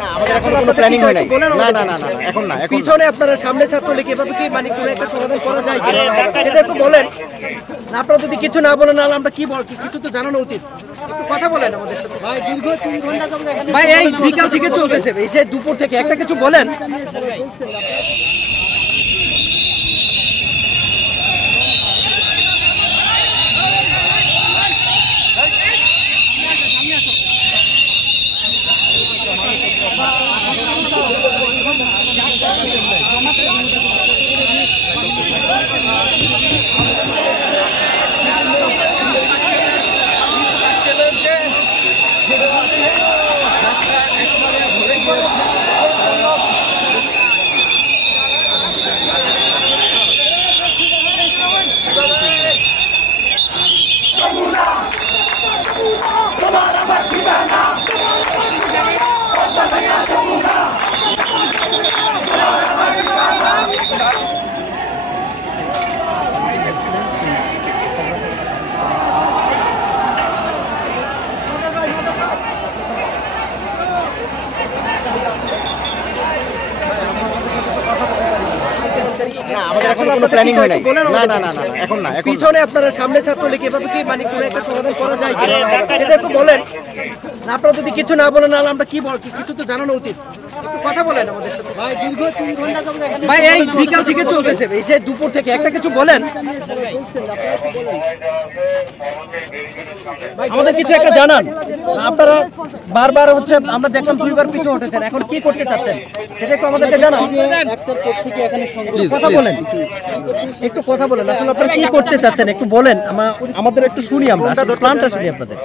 না আমাদের এখন কোনো প্ল্যানিং হয় নাই। না না না না এখন না, এখন পিছনে আপনারা সামনে ছাত্রলীগ এভাবে কি মানে কোনো একটা সমাধান করা যায় কি সেটা একটু বলেন না। আপনারা যদি কিছু না বলেন তাহলে আমরা কি বল কিছু তো জানানো উচিত, একটু কথা বলেন আমাদের সাথে। ভাই দীর্ঘ 3 ঘন্টা যাবত ভাই এই বিকাল থেকে চলতেছে, এই যে দুপুর থেকে একটা কিছু বলেন। না আমাদের এখন কোনো প্ল্যানিং হয় নাই। না না না না এখন না, এখন পিছনে আপনারা সামনে ছাত্রলীগ এভাবে কি মানে কোনো একটা সমাধান করা যায় কি সেটা একটু বলেন না। আপনারা যদি কিছু না বলেন তাহলে আমরা কি বল কিছু তো জানানো উচিত, একটু কথা বলেন আমাদের সাথে। ভাই দীর্ঘ 3 ঘন্টা যাবত ভাই এই বিকাল থেকে চলতেছে, এই যে দুপুর থেকে একটা কিছু বলেন। আমাদের কিছু একটা জানান। আপনারা বারবার হচ্ছে আমরা দেখলাম 2 বার পিছু হটেছেন, এখন কি করতে চাচ্ছেন সেটা একটু আমাদেরকে জানান। কথা বলেন, একটু কথা বলেন, আসলে আপনারা কি করতে চাচ্ছেন একটু বলেন, আমাদের একটু শুনি, আমরা প্ল্যানটা শুনি আপনাদের।